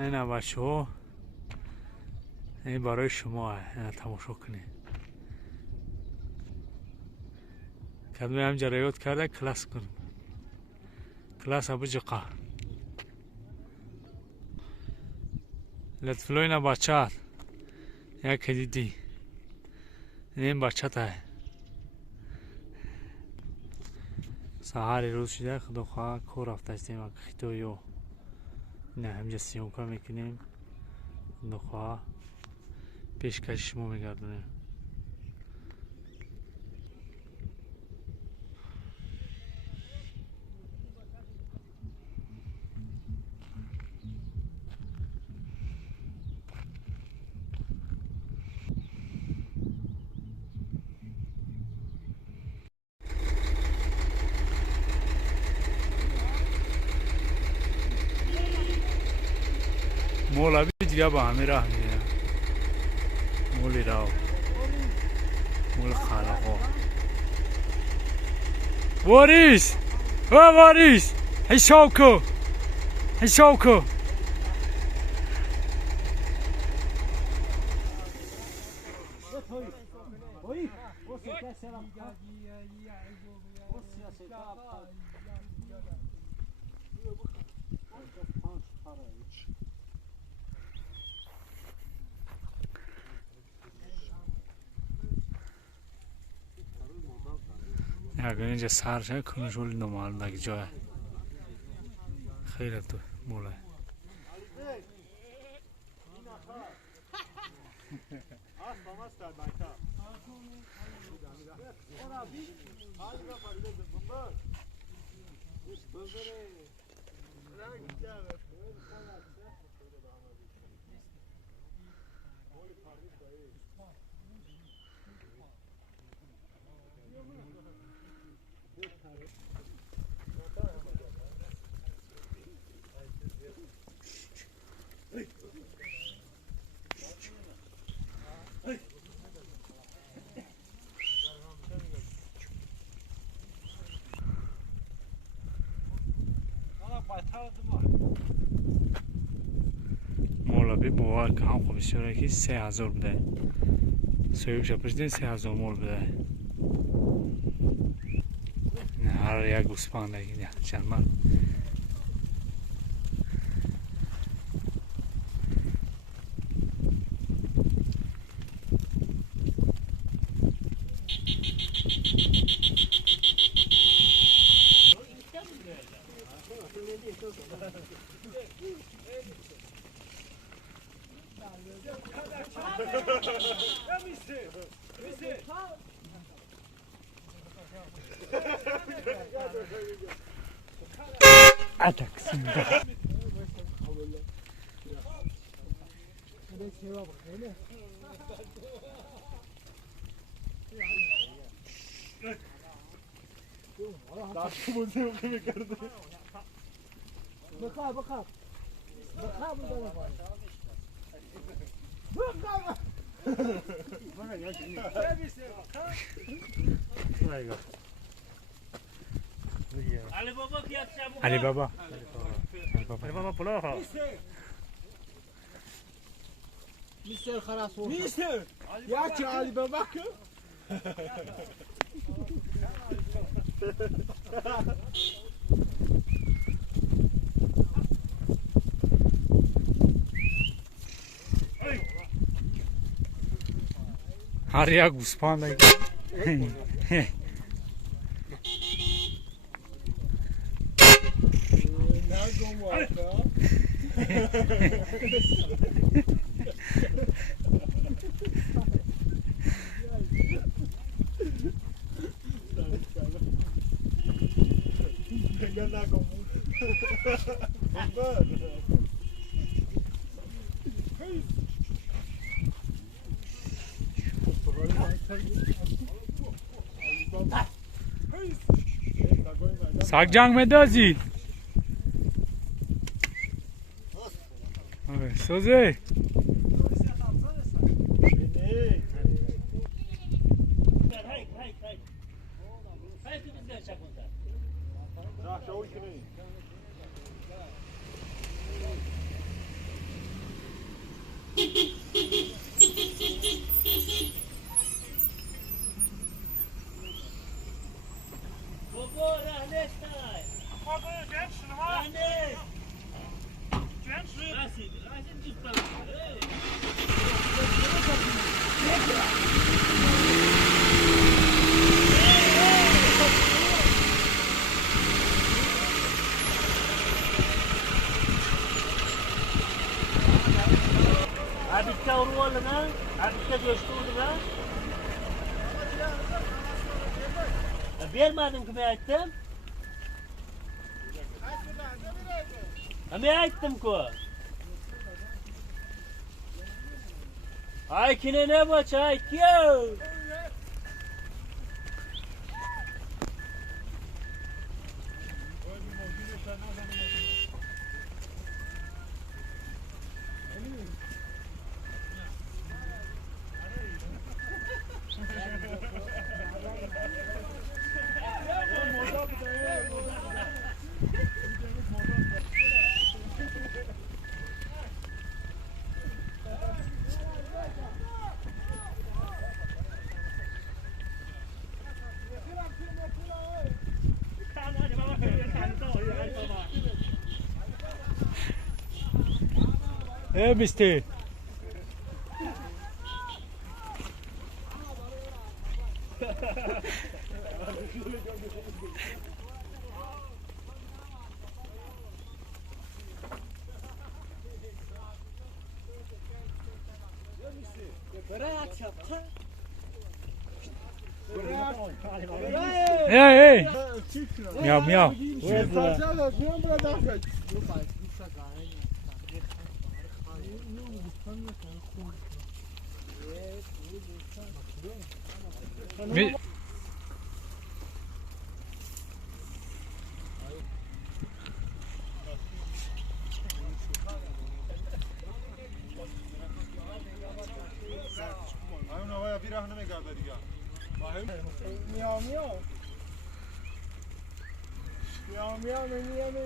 این بچه ها این برای شما این تماشا کنید. کدوم هم جرایات کرده کلاس کن. کلاس ابو جقا لطفلو این بچه هست یک دیدی این بچه تا سهار روز شده خدا خواه کور رفته استیم اگه خیتویو نه همجا سیون کار میکنیم خدا خواه پیشکش شما میگردونیم. مولا بی دیگه با همه راه میره مولی راو مول خالقو واریس و واریس حسابکو حسابکو اگر اینجا سر شد کنشولی نمال داگی جای خیلی تو موله مولا بی باور که هم خوبی سیاره که 3000 بده سویب شپش دین 3000 مول بده نه هر یک گوسپان دیگه چند من اتکسیم بخاب بخاب بخاب علی بابا علی بابا پلو ها میستر خلاص میستر یا چه علی بابا که هر یک گوسپان دیگه ساک جنگ میں دازی سوزه de göçtürdün ha? Vermedin kime ettim? Kime ettim ki? Ay kine ne baş ay kiyo? Hey mister. Hey hey. Miau miau. Mi- Ayun havaya bir rahne geldi diye. Miau miau. Miau miau ne miau ne.